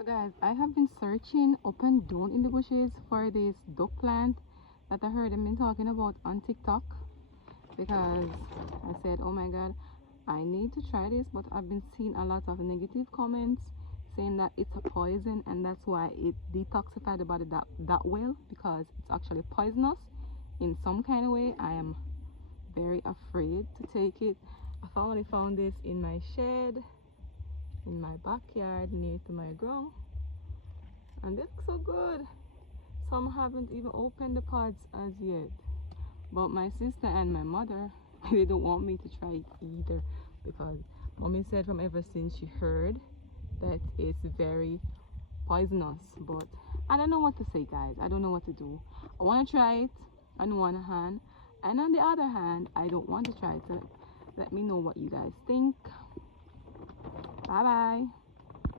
So guys, I have been searching up and down in the bushes for this duck plant that I heard them been talking about on TikTok, because I said, oh my god, I need to try this, but I've been seeing a lot of negative comments saying that it's a poison and that's why it detoxified the body that well, because it's actually poisonous in some kind of way. I am very afraid to take it. I finally found this in my shed in my backyard near to my ground, and they look so good. Some haven't even opened the pods as yet, but my sister and my mother they don't want me to try it either, because mommy said from ever since she heard that it's very poisonous. But I don't know what to say, guys. I don't know what to do. I want to try it on one hand, and on the other hand I don't want to try it. So let me know what you guys think. Bye bye.